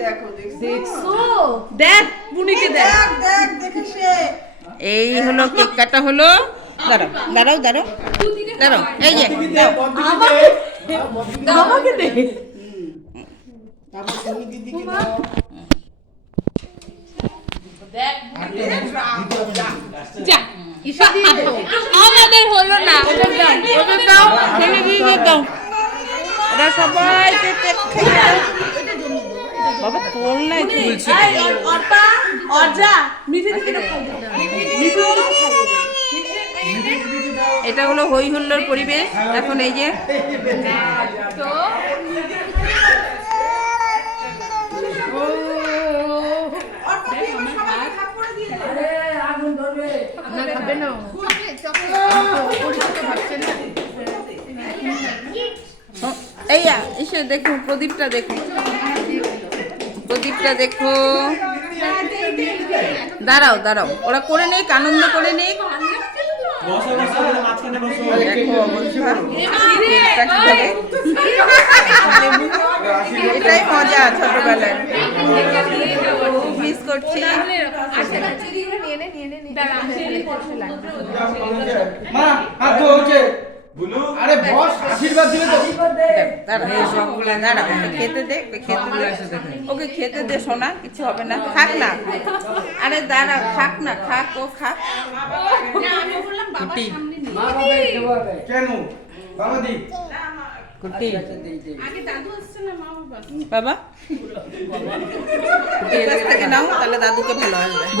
দেখো দেখছ? দেখ বুনিকে দেখ। দেখ দেখ দেখে সে। এই হলো কেক কাটা হলো দাঁড়াও দাঁড়াও দাঁড়াও দাঁড়াও এই যে। দাও। আমাকে দে। যা। আমাদের হলো না দাও সবাইকে। বাবা তোল নাই তুলছি। এটা হলো হই হুল্লোর পরিবেশ। এখন এই যে দে এই এসে দেখো প্রদীপটা দেখো প্রদীপটা দেখো। দাঁড়াও দাঁড়াও। ওরা করে নেই আনন্দ করে কীভাবে এটাই মজা ছোটবেলায়। মিস করছি। বুনু? আরে বস আশীর্বাদ দিলে তো দাঁড়াও দাঁড়াও ওকে খেতে দে ওকে খেতে দে। ওকে খেতে দে সোনা কিছু হবে না খাক না। আরে দাঁড়া খাক না খাক ও খাক। কুটি। কেন? বাবা? কুটি বাবা কাছ থেকে নাও তাহলে দাদুকে ভালো আসবে।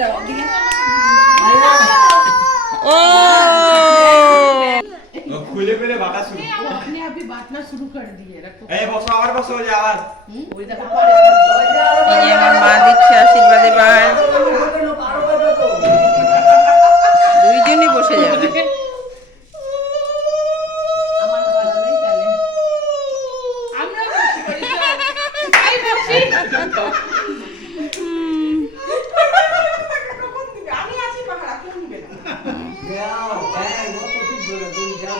দাও। দিয়া, আমার ও খুলে খুলে বাতা শুরু। এই বসো আবার বসো ওই যে এই আমার মা দিচ্ছে আশীর্বাদ এবার দুইজনই বসে যাবে। কখন